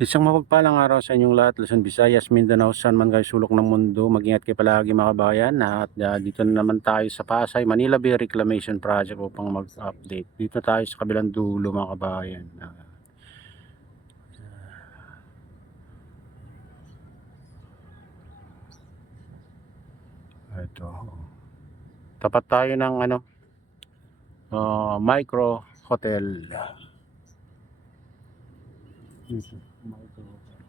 Isang mapagpalang araw sa inyong lahat, Luzon, Visayas, Mindanao, saan man kayo sulok ng mundo. Mag-ingat kayo palagi mga kabayan. At dito na naman tayo sa Pasay, Manila Bay Reclamation Project upang mag-update. Dito tayo sa kabilang dulo mga kabayan. Ito. Tapat tayo ng micro hotel. Micro hotel.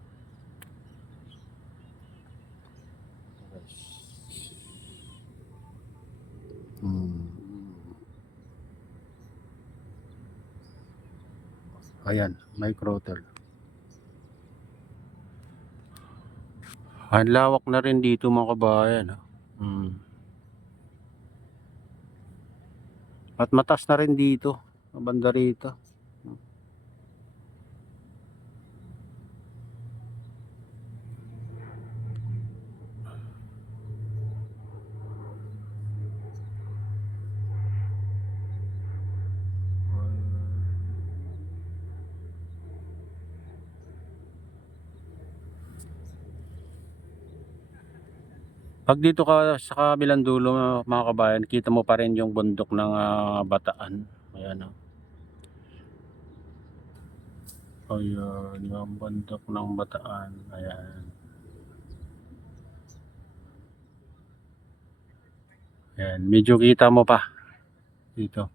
Ayan, micro hotel. Ang lawak na rin dito mga kabayan. At matas na rin dito, banda rito. Pag dito ka sa kabilang dulo mga kabayan, kita mo pa rin yung bundok ng Bataan. Ayan o. Ayan, yung bundok ng Bataan. Ayan. Ayan, medyo kita mo pa dito.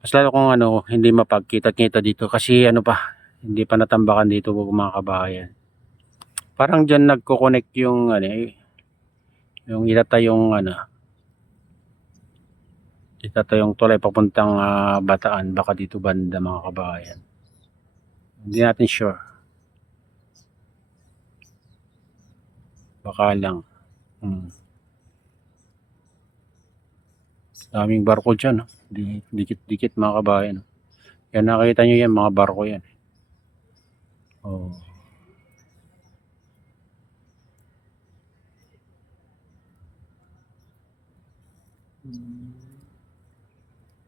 Mas lalo kung hindi mapagkita-kita dito kasi hindi pa natambakan dito mga kabayan. Parang dyan nagko-connect yung yung itatayong tulay papuntang Bataan, baka dito banda mga kabayan. Hindi natin sure. Baka lang. Daming barko dyan. Dikit-dikit mga kabayan. Yan, nakita nyo yan, mga barko yan. Oh.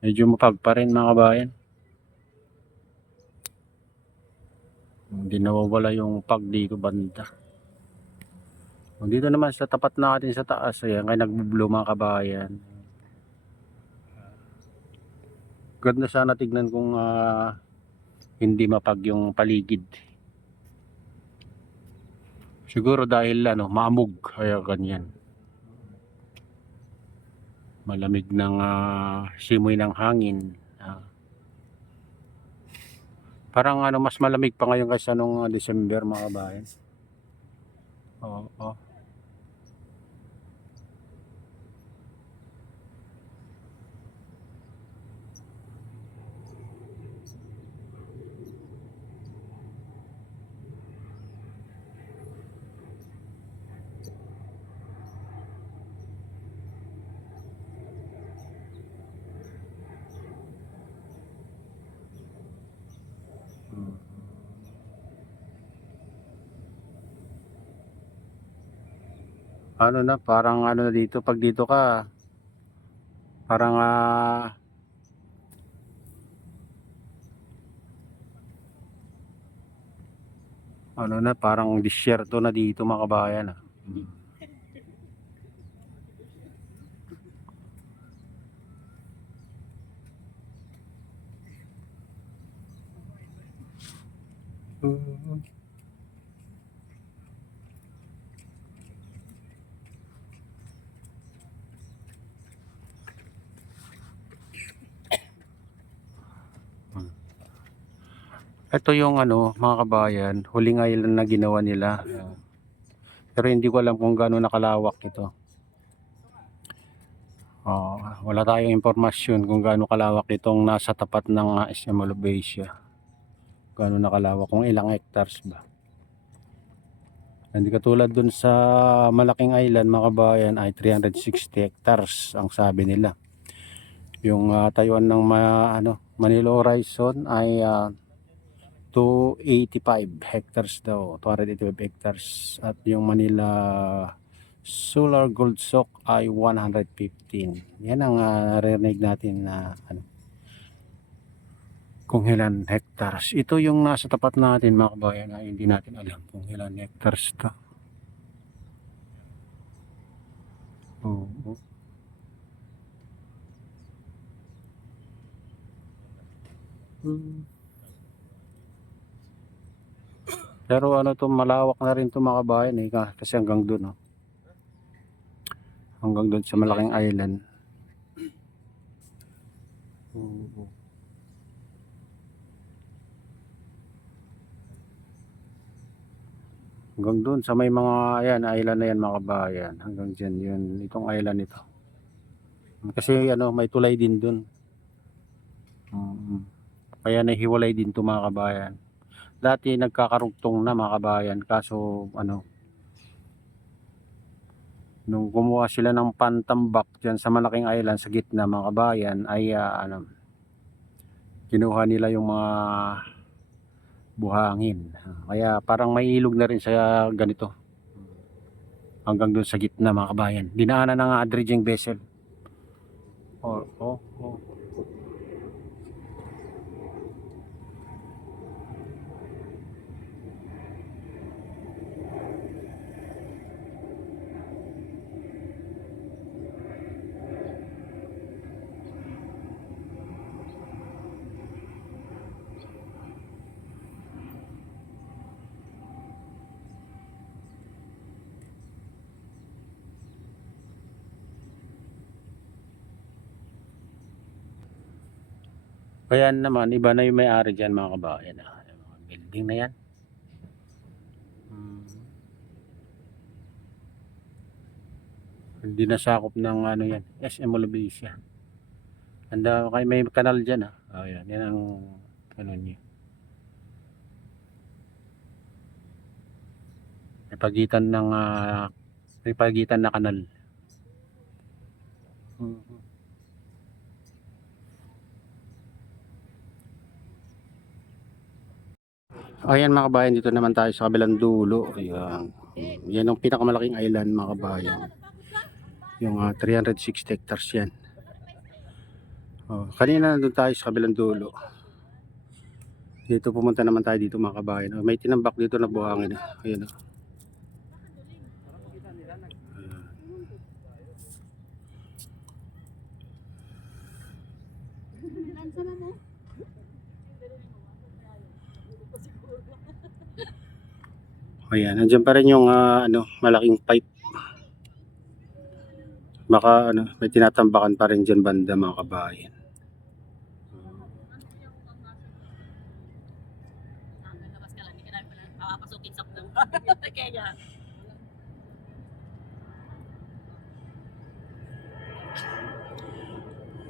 Medyo mapag pa rin mga kabayan. Hindi nawawala yung pag dito banda. Dito naman sa tapat natin sa taas, ayan, kaya nagbo-blow mga kabayan. Ganda sana tignan kung hindi mapag yung paligid. Siguro dahil maamog, kaya ganyan. Malamig ng simoy ng hangin. Parang mas malamig pa ngayon kaysa nung December mga kabayan. Oo. Parang na dito, pag dito ka, parang parang disyerto na dito mga kabayan. Ito yung mga kabayan, huling island na ginawa nila. Pero hindi ko alam kung gaano nakalawak ito. Wala tayong impormasyon kung gaano kalawak itong nasa tapat ng SM Aloysia. Gaano nakalawak, kung ilang hectares ba. Hindi katulad dun sa malaking island mga kabayan ay 360 hectares ang sabi nila. Yung Taiwan ng Manila Horizon ay 285 hectares daw, 285 hectares, at yung Manila Solar Gold Sock ay 115. Yan ang narinig natin na kung ilan hectares. Ito yung nasa tapat natin mga kabayan na hindi natin alam kung ilan hectares to. Oo. Pero ano to, malawak na rin to mga kabayan eh, kasi hanggang doon oh. Hanggang doon sa malaking island. Oo. Hanggang doon sa may mga ayan, island na yan mga kabayan. Hanggang dyan yun, itong island ito. Kasi ano, may tulay din doon. Kaya nahiwalay din to mga kabayan. Dati nagkakarugtong na mga kabayan, kaso ano, nung gumawa sila ng pantambak dyan sa malaking island sa gitna mga kabayan ay ano, kinuha nila yung mga buhangin. Kaya parang may ilog na rin sa ganito. Hanggang doon sa gitna mga kabayan. Dinaanan ng dredging vessel. Oh. Kaya naman, iba na yung may-ari dyan mga kabayan. Yung mga building na yan. Hindi nasakop ng ano yan, SM Olivia. Handa kay may kanal dyan Ayan, yan ang ano niya. May pagitan ng may pagitan na kanal. Ayan mga kabayan, dito naman tayo sa kabilang dulo. Ayan. Yan ang pinakamalaking island mga kabayan. Yung 360 hectares yan. Kanina nandun tayo sa kabilang dulo. Dito pumunta naman tayo dito mga kabayan. May tinambak dito na buhangin. Ayan. Ayan, nandiyan pa rin yung ano, malaking pipe. Baka ano, may tinatambakan pa rin dyan banda mga kabayan.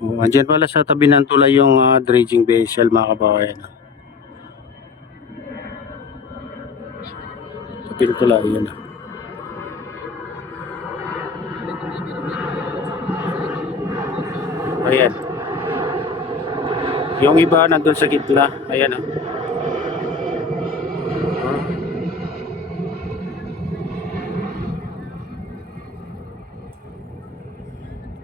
Andyan pala sa tabi ng tulay yung dredging vessel mga kabayan. Tabi ng tulay yan. Ayan. Yung iba nandun sa gitna. Ayan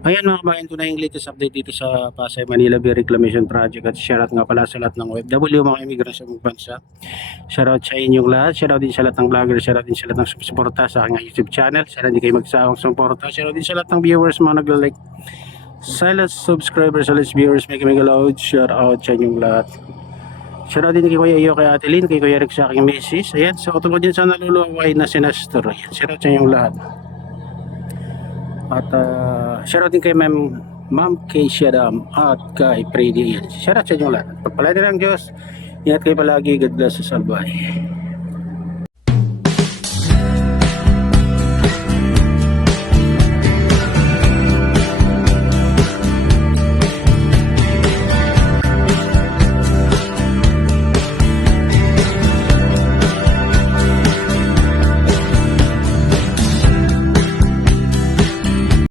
Ayan mga kabayan, ito na yung latest update dito sa Pasay Manila Bay Reclamation Project. At shoutout nga pala sa lahat ng OFW, mga immigrants sa mga bansa. Shoutout sa inyong lahat. Shoutout din sa lahat ng vloggers. Shoutout din sa lahat ng sumusuporta sa aking YouTube channel. Sana hindi kayo magsawang sumuporta. Shoutout din sa lahat ng viewers, mga nag-like. Sa lahat subscribers, sa lahat viewers, may kaming load. Shoutout sa inyong lahat. Shoutout din kay Kuya Iyo, kay Ate Lynn, kay Kuya Rick sa aking misis. Ayan, sa katulad din sa naluluway na si Nestor. Ayan, shoutout sa inyong lahat. At shoutout din kay Ma'am Kay Shadam at kay Freddy. Shoutout sa inyong lahat. Pagpalain ng Diyos. Ingat kayo palagi. God bless us all. Bye.